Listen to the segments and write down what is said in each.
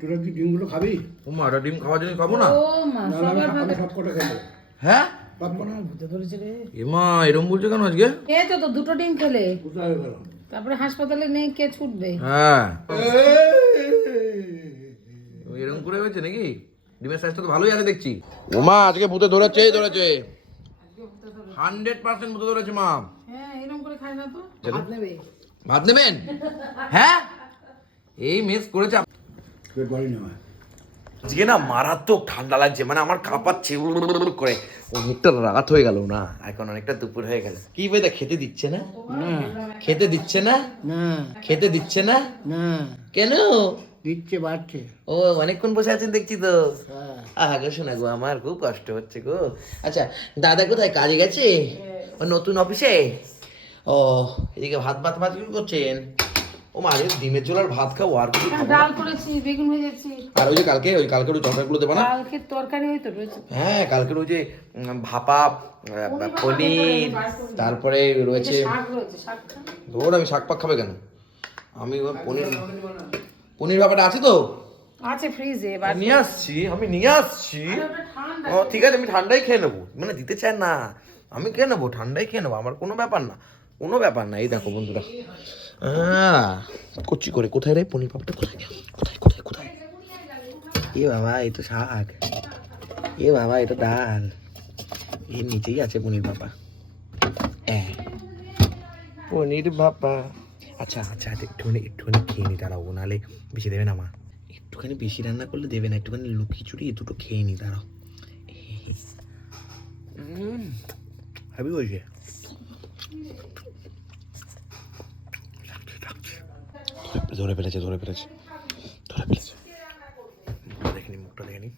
তোরা কি ডিমগুলো খাবি? ও মা এটা ডিম খাওয়ার জন্য খাব না? ও মা সবার ভাগে সব কটা খেতে হ্যাঁ? কটা? ভূতে ধরেছে রে। এ এরম বলছে কেন আজকে? খেয়েছো তো দুটো ডিম খেলে। কোথায় গেল? তারপরে হাসপাতালে নেই কে ছুটবে? হ্যাঁ। ও এরকম করে হয়েছে নাকি? ডিমের সাইজটা তো ভালোই আছে দেখছি। ও মা আজকে ভূতে ধরেছে ধরেছে। হান্ড্রেড পার্সেন্ট ভূতে ধরেছে মা। হ্যাঁ এরকম করে খায় না তো। ভাত নেবে। ভাত নেবেন? হ্যাঁ? এই মেস করেছে পেট আজকে না মারাত্মক ঠান্ডা লাগছে মানে আমার কাঁপাচ্ছে করে। অনেকটা রাত হয়ে গেল না। এখন অনেকটা দুপুর হয়ে গেল। কি বেদা খেতে দিচ্ছে না? খেতে দিচ্ছে না? না। খেতে দিচ্ছে না? না। কেন? দিচ্ছে বাড়ছে। ও অনেকক্ষণ বসে আছেন দেখছি তো। হ্যাঁ। আহা গো শোনা গো আমার খুব কষ্ট হচ্ছে গো। আচ্ছা দাদা কোথায়? কাজে গেছে? ও নতুন অফিসে? ও এদিকে ভাত ভাত ভাত কি করছেন? ও মা আরে ডিমের ঝোল আর ভাত খাব আর কিছু ডাল করেছি বেগুন ভেজেছি। আর ওই যে কালকে ওই কালকের ওই তরকারিগুলো দেবো না? কালকে তরকারি হয়তো রয়েছে। হ্যাঁ কালকের ওই যে ভাপা পনির তারপরে রয়েছে। ধর আমি শাক পাক খাবে কেন? আমি পনির পনির ব্যাপারটা আছে তো? আছে ফ্রিজে এবার নিয়ে আসছি আমি নিয়ে আসছি। ও ঠিক আছে আমি ঠান্ডাই খেয়ে নেব। মানে দিতে চাই না। আমি খেয়ে নেব ঠান্ডাই খেয়ে নেব আমার কোনো ব্যাপার না। কোনো ব্যাপার না এই দেখো বন্ধুরা। কচি করে কোথায় রে? পনির পাপটা কোথায় কোথায় কোথায় কোথায়? এ বাবা এই তো শাক। এ বাবা এটা ডাল। এর নিচেই আছে পনির বাবা হ্যাঁ। পনির বাবা আচ্ছা আচ্ছা আচ্ছা, একটুখানি একটুখানি খেয়ে নি দাঁড়াও নাহলে বেশি দেবে না মা। একটুখানি বেশি রান্না করলে দেবে না একটুখানি লুকিয়ে চুরি এ দুটো খেয়ে নি দাঁড়াও। হ্যাপি হয়েছে ধরে ফেলেছে ধরে ফেলেছে ধরে ফেলেছে। দেখেনি মুখটা দেখেনি।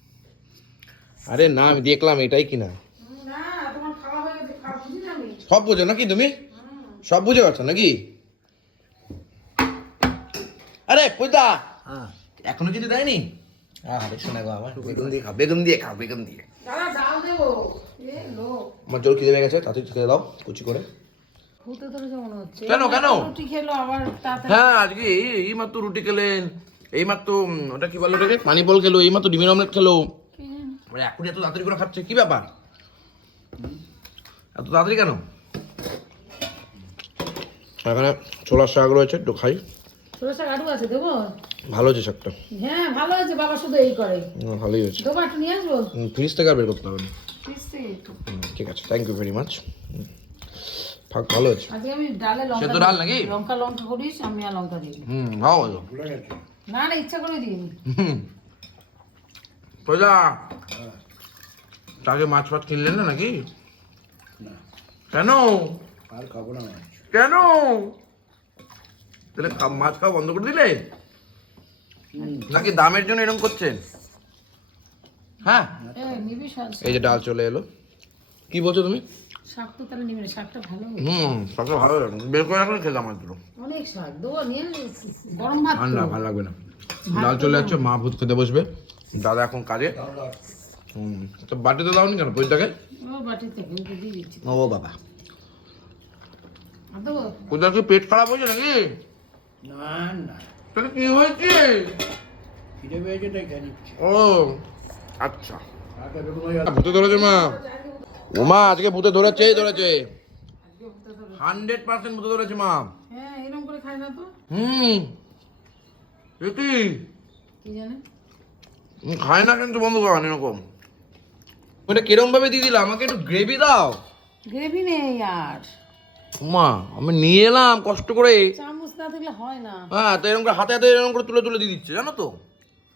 আরে না আমি দেখলাম এটাই কিনা। না তোমার খাওয়া হয়ে গেছে খাওয়া বুঝি না আমি সব বোঝো নাকি তুমি? সব বুঝে পারছ নাকি? আরে পূজা! এখনও কিছু দেয়নি? আমার। বেগুন দিয়ে খাও বেগুন দিয়ে আমার জোর খিদে গেছে তাড়াতাড়ি খেতে দাও কুচি করে। ভূতে ধরেছে মনে হচ্ছে। কেন, কেন? রুটি খেলো আবার হ্যাঁ আজকে এই এই মাত্র রুটি খেলেন এই মাত্র ওটা কি বলো ওটাকে? পানি বল খেলো এই মাত্র ডিমের অমলেট খেলো। মানে এখন এত তাড়াতাড়ি করে খাচ্ছে কি ব্যাপার? এত তাড়াতাড়ি কেন? এখানে ছোলার শাক রয়েছে একটু খাই। শাক আলু আছে দেবো? ভালো হয়েছে শাকটা। হ্যাঁ ভালো আছে বাবা শুধু এই করে। ভালোই হয়েছে। দেবো একটু নিয়ে আসব? ফ্রিজ থেকে আর বের করতে হবে? না ঠিক আছে থ্যাংক ইউ ভেরি মাচ ফাঁক ভালো আছে। আজকে আমি ডালে লঙ্কা সেদ্ধ ডাল নাকি? লঙ্কা লঙ্কা করিস আমি আর লঙ্কা দিই হুম ভালো ভালো না না ইচ্ছা করে প্রজা তাকে মাছ ফাছ কিনলেন না নাকি? কেন? আর খাব না কেন? তাহলে মাছ খাওয়া বন্ধ করে দিলে? নাকি দামের জন্য এরকম করছেন হ্যাঁ? এই যে ডাল চলে এলো। কি বলছো তুমি? শাক তো তাহলে নিবি শাকটা ভালো হুম সবটা ভালো লাগে বের করে রাখলে খেলাম আর অনেক শাক দেবো নিয়ে গরম ভাত তো। ভালো লাগবে না। ডাল চলে যাচ্ছে মা ভূত খেতে বসবে। দাদা এখন কাজে। হুম তো বাটিতে দাওনি কেন পয়সাকে ও বাটিতে দিয়ে দিচ্ছি। ও বাবা। কোথাও কি পেট খারাপ হয়েছে নাকি? না না। তাহলে কি হয়েছে? খিদে পেয়েছে তাই ও আচ্ছা। ভূতে ধরেছে মা। মা আজকে ভূতে ধরেছে ধরেছে। হান্ড্রেড পার্সেন্ট ভূতে ধরেছে মা। হ্যাঁ এরকম করে খায় না তো। হুম। কি? কি জানে? খায় না কিন্তু বন্ধু করেন এরকম। ওটা কিরম ভাবে দিয়ে দিলাম আমাকে একটু গ্রেভি দাও। গ্রেভি নেই আর। মা আমি নিয়ে এলাম কষ্ট করে। চামচ না থাকলে হয় না। হ্যাঁ তো এরকম করে হাতে হাতে এরকম করে তুলে তুলে দিয়ে দিচ্ছে জানো তো?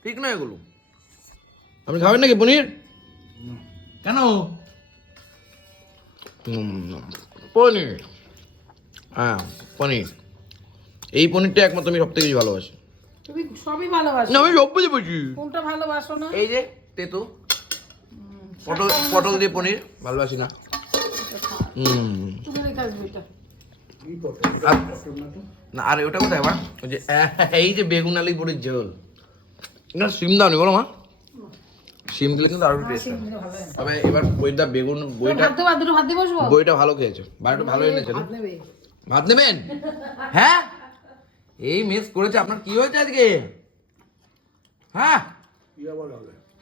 ঠিক না এগুলো? আপনি খাবেন নাকি পনির? কেন? পনির। হ্যাঁ পনির। এই পনিরটা একমাত্র আমি সব থেকে বেশি ভালোবাসি। তুমি সবই ভালোবাসো। না আমি সব বুঝে বুঝি কোনটা ভালোবাসো না? এই যে তেতো পটল পটল দিয়ে পনির ভালোবাসি না। হুম। আর- না ওটা কোথায় মা? ওই যে এই যে বেগুন আলি বড়ির ঝোল। না সিম দাও নি বলো মা। সিম দিলে কিন্তু আরও টেস্ট। তবে এবার বইটা বেগুন বইটা বইটা ভালো খেয়েছে। বাড়িটা ভালো এনেছে ভাত নেবে। ভাত নেবেন? হ্যাঁ? এই মেস করেছে আপনার কি হয়েছে আজকে? হ্যাঁ?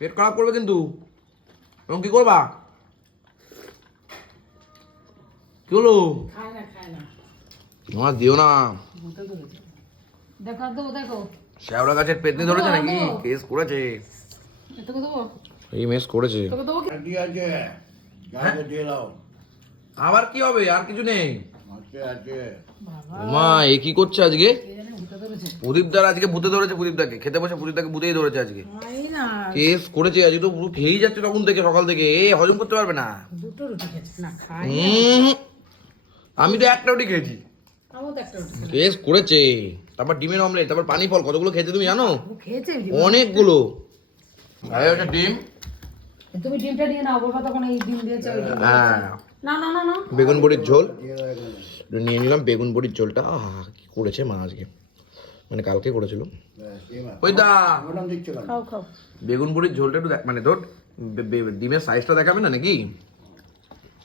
পেট খারাপ করবে কিন্তু। এবং কি করবা? কি হলো? আমার দিও না। শ্যাওড়া গাছের পেতনি ধরেছে নাকি? কেস করেছে। তোকে দেবো এই মেস করেছে তোকে দেবো কি কি আছে যাকে দিয়ে দাও আবার কি হবে আর কিছু নেই মা এ কি করছে আজকে ধরেছে প্রদীপদার আজকে ভূতে ধরেছে প্রদীপদাকে খেতে বসে প্রদীপদাকে ভূতেই ধরেছে আজকে কেস করেছে আজকে তো পুরো খেয়েই যাচ্ছে তখন থেকে সকাল থেকে এ হজম করতে পারবে না দুটো রুটি খেয়েছে না আমি তো একটা রুটি খেয়েছি। কেস করেছে তারপর ডিমের অমলেট তারপর পানি ফল কতগুলো খেয়েছে তুমি জানো অনেকগুলো আর হচ্ছে ডিম? তুমি ডিমটা নিয়ে নাও বাবা তখন এই ডিম দিয়েছে হ্যাঁ। না না না না বেগুন বড়ির ঝোল? নিয়ে নিলাম বেগুন বড়ির ঝোলটা আহা কি করেছে মা আজকে? মানে কালকে করেছিল। ওই দা। খাও খাও। বেগুন বড়ির ঝোলটা একটু দেখ- মানে ধর ডিমের সাইজটা দেখাবে না নাকি?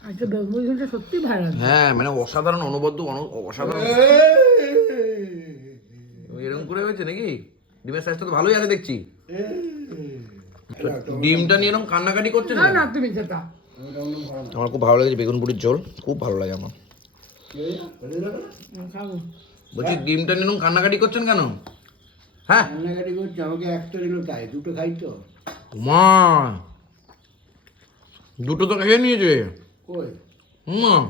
আজকে বেগুন ঝোলটা সত্যি ভালো হ্যাঁ মানে অসাধারণ অনবদ্য অন- অসাধারণ। এরকম করে হয়েছে নাকি? ডিমের সাইজটা তো ভালোই আছে দেখছি। ডিমটা নিয়ে এরকম কান্নাকাটি করছে না না না তুমি যেতা। আমার খুব ভালো লেগেছে বেগুন বড়ির ঝোল খুব ভালো লাগে আমার। বলছি ডিমটা নিয়ে এরকম কান্নাকাটি করছেন কেন? হ্যাঁ? রান্নাঘাটি করছে আমাকে একটা দিল তাই দুটো খাই তো। মা! দুটো তো খেয়ে নিয়েছে। কই? হুম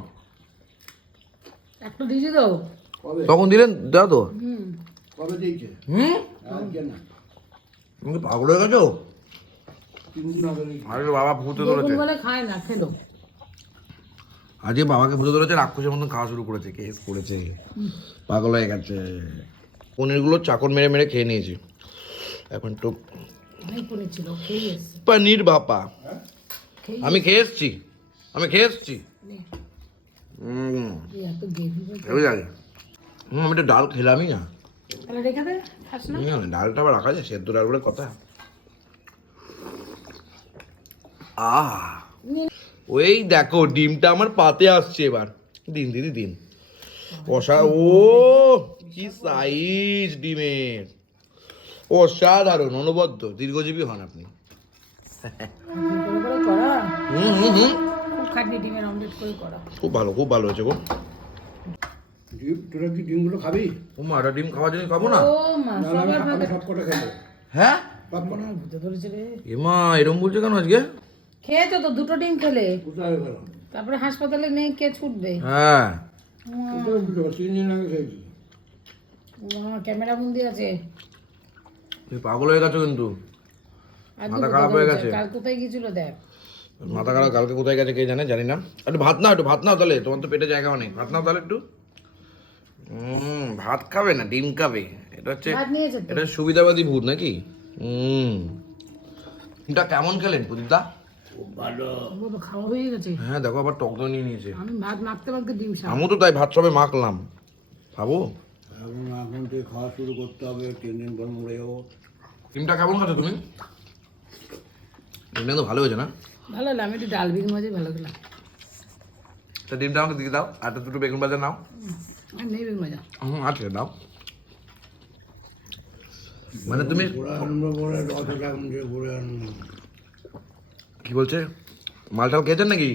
একটু দিয়ে দাও তখন দিলেন দাও তো। কবে দিয়েছে হুম? আজকে না। তুমি কি পাগল হয়ে গেছো তিন দিন আগে দিয়েছে। আরে বাবা ভূতে ধরেছে। বলে খায় না খেলো। আজকে বাবাকে ভূতে ধরেছে রাক্ষসের মতন খাওয়া শুরু করেছে কেস করেছে পাগল হয়ে গেছে। পনিরগুলো চাকর মেরে মেরে খেয়ে নিয়েছি। এখন একটু এসছে। পনির বাপা। আমি খেয়ে এসছি? আমি খেয়ে এসছি? আমি তো ডাল খেলামই না। ডালটা আবার রাখা যায় সেদ্ধ ডাল বলে কথা। আহ। ওই দেখো ডিমটা আমার পাতে আসছে এবার। দিন দিদি দিন। অসা ও কি সাইজ ডিমের। অসাধারণ অনবদ্য দীর্ঘজীবী হন আপনি। হুম হুম হুম। খুব ভালো খুব ভালো হয়েছে গো। ডিম তোরা কি ডিমগুলো খাবি? ও মা ডিম খাওয়ার জন্য খাব না? ও মা না, না, আমি সবার আমি সব কটা খাব। হ্যাঁ? সব কটা ভাবে ভূতে ধরেছে রে। এ মা এরম বলছে কেন আজকে? খেয়েছো তো? দুটো ডিম খেলে? তারপরে হাসপাতালে নেই কে ছুটবে? হ্যাঁ। ক্যামেরা বন্দি আছে। তুমি পাগল হয়ে গেছো কিন্তু। মাথা খারাপ হয়ে গেছে। কাল কোথায় গিয়েছিল দেখ। মাথা খারাপ কালকে কোথায় গেছে কে জানে জানি না। একটু ভাত নাও একটু ভাত নাও তাহলে। তোমার তো পেটে জায়গা অনেক। ভাত নাও তাহলে একটু। হুম ভাত খাবে না ডিম খাবে। এটা হচ্ছে এটা সুবিধাবাদী ভূত নাকি? হুম ডিমটা কেমন খেলেন প্রদীপদা? খুব ভালো। ও বাবা খাওয়া হয়ে গেছে। হ্যাঁ দেখো আবার টক দই নিয়ে নিয়েছে। আমি ভাত মাখতে মাখতে ডিম সাপ আমিও তো তাই ভাত সবে মাখলাম। খাব এখন এখন থেকে খাওয়া শুরু করতে হবে তিন দিন পর মরে যাব। ডিমটা কেমন খাচ্ছ তুমি? ডিমটা তো ভালো হয়েছে না? ভালো হলো আমি একটু ডাল বিন মাঝে ভালো খেলাম। তা ডিমটা আমাকে দিয়ে দাও আর দুটো বেগুন ভাজা নাও। আর নেই বেগুন ভাজা। হুম আছে দাও মানে তুমি ঘোরা আনন্দ রথ আনন্দ কি বলছে? মালটাল খেয়েছেন নাকি?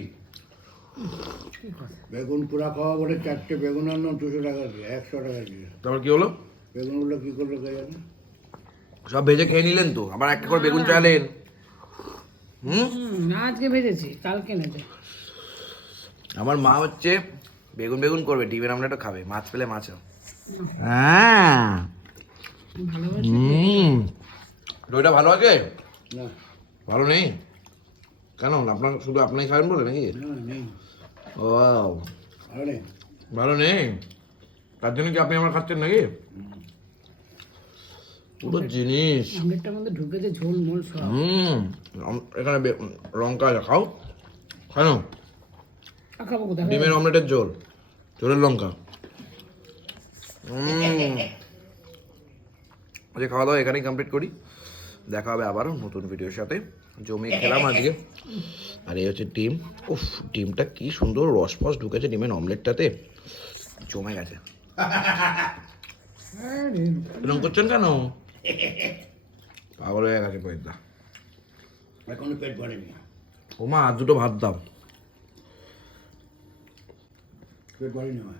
বেগুন পুরা খাওয়া বলে চারটে বেগুন আনলাম দুশো টাকা দিয়ে একশো টাকা দিয়ে। তারপর কি হলো? বেগুনগুলো কী করল কে জানে? সব ভেজে খেয়ে নিলেন তো? আবার একটা করে বেগুন চাইলেন হুম? আজকে ভেজেছি কালকে নেবে। আমার মা হচ্ছে বেগুন বেগুন করবে ডিমের আমলেটও খাবে মাছ পেলে মাছও হ্যাঁ। হুম। দইটা ভালো আছে? ভালো নেই? কেন আপনার শুধু আপনি খাবেন বলে নাকি? ও ভালো নেই। তার জন্য কি আপনি আমার খাচ্ছেন নাকি? পুরো জিনিস। আমলেটটার মধ্যে ঢুকেছে ঝোল মোল সব। হুম এখানে লঙ্কা খাও। খাব কোথায়? ডিমের অমলেটের ঝোল ঝোলের লঙ্কা। আজকে খাওয়া দাওয়া এখানেই কমপ্লিট করি। দেখা হবে আবারও নতুন ভিডিওর সাথে। জমিয়ে খেলাম আজকে। আর এই হচ্ছে ডিম। উফ ডিমটা কি সুন্দর রস ফস ঢুকেছে ডিমের অমলেটটাতে। জমে গেছে। এরকম করছেন কেন? পাগল হয়ে গেছে পয়দা এখনও পেট ভরেনি। ও মা দুটো ভাত দাও। পেট ভরেনি আমার।